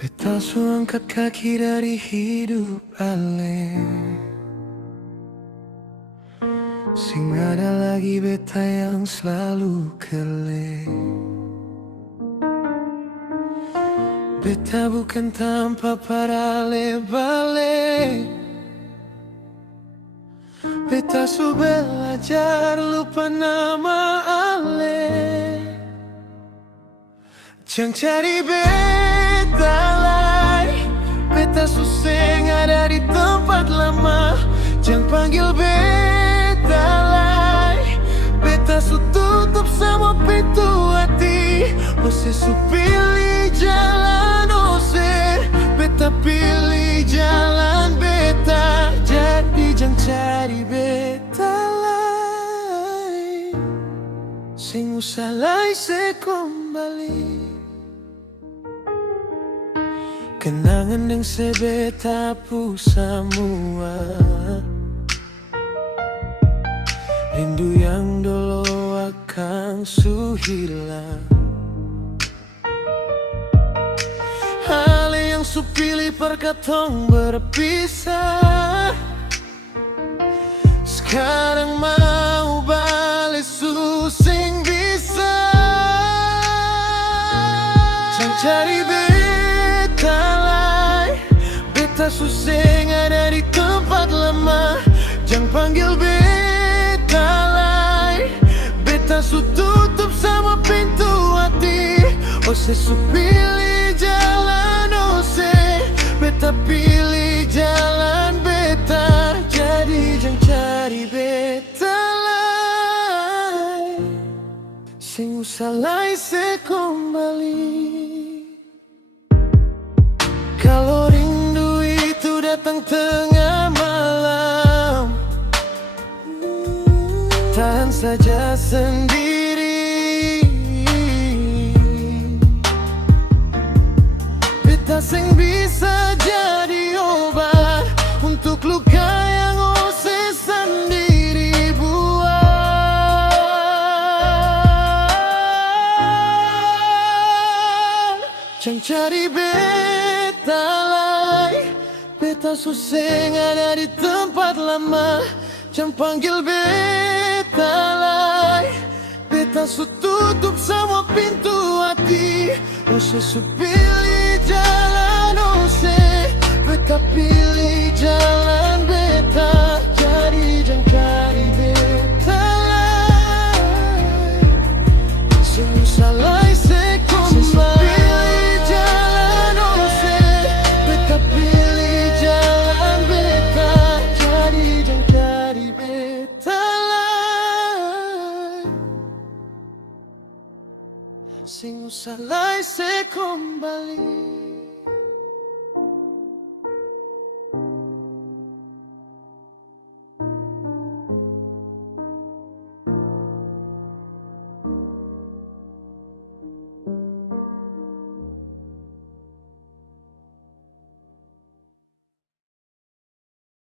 Beta su angkat kaki dari hidup ale. Sing ada lagi beta yang selalu kele. Beta bukan tanpa parale bale. Beta su belajar lupa nama ale. Jangan cari beta lai. Beta suseng ada di tempat lama. Jangan panggil beta lai. Beta su tutup sama pintu hati. Ose su pilih jalan ose. Beta pilih jalan beta. Jadi jangan cari beta lai. Sing usah lai se kembali. Kenangan yang sebeta pu semua. Rindu yang dulu akan su hilang. Hal yang su pilih perkatong berpisah. Sekarang mau balik su sing bisa. Jangan cari beta lai. Beta suseng ada di tempat lama. Jangan panggil beta lai. Beta su tutup sama pintu hati. Ose su pilih jalan ose. Beta pilih jalan beta. Jadi jangan cari beta lai. Sing usah lai se kembali. Kalau rindu itu datang tengah malam, tahan saja sendiri. Beta sing bisa jadi obat untuk luka yang ose sendiri buat. Jangan cari beta lai. Beta suseng ada di tempat lama. Jangan panggil beta lai. Beta su tutup sama pintu hati. Ose su pilih jalan ose. Beta pilih jalan beta. Jadi jangan cari beta lai. Sing usah lai se kembali. Sing usah lai se kembali.